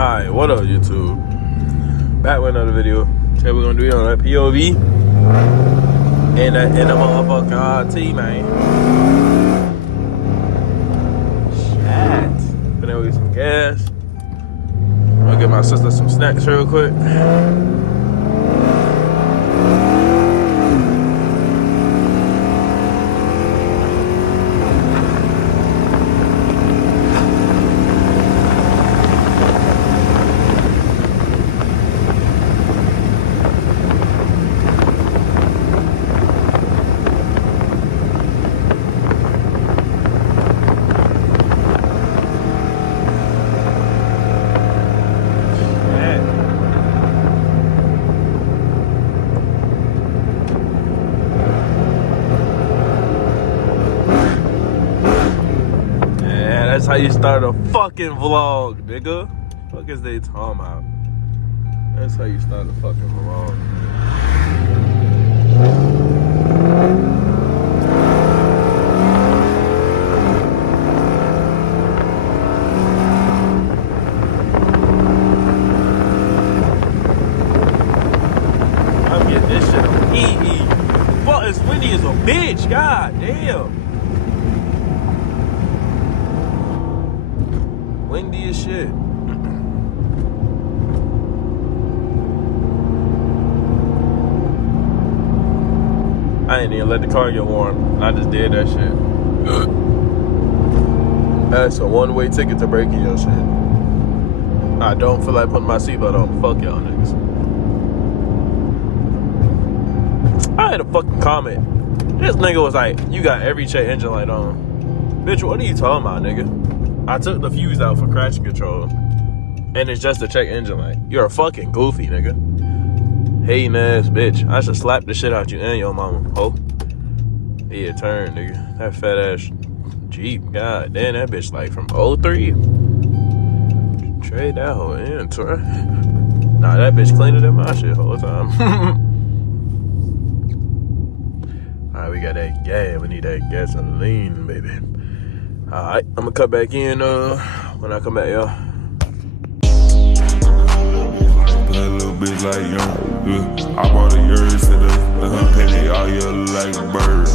Alright, what up YouTube? Back with another video. Today we're gonna do it on that POV and the motherfucking RT, man. Shit. Gonna get some gas. I'm gonna get my sister some snacks real quick. That's how you start a fucking vlog, nigga. Fuck is they talking about? That's how you start a fucking vlog. I'm getting this shit on EE. Fuck, it's windy as a bitch. God damn. Windy as shit. I ain't even let the car get warm. I just did that shit. That's a one-way ticket to breaking your shit. I don't feel like putting my seatbelt on. Fuck y'all niggas. I had a fucking comment. This nigga was like, you got every check engine light on. Bitch, what are you talking about, nigga? I took the fuse out for traction control, and it's just a check engine light. You're a fucking goofy, nigga. Hating ass bitch. I should slap the shit out you and your mama, ho. Yeah, turn, nigga. That fat ass Jeep, god damn, that bitch like from 03. Trade that hoe in, tour. Nah, that bitch cleaner than my shit whole time. Alright, we got that gas. We need that gasoline, baby. Alright, I'm gonna cut back in when I come back, y'all. That little bitch like young, yeah. I bought a Urus and a penny all yellow like a bird.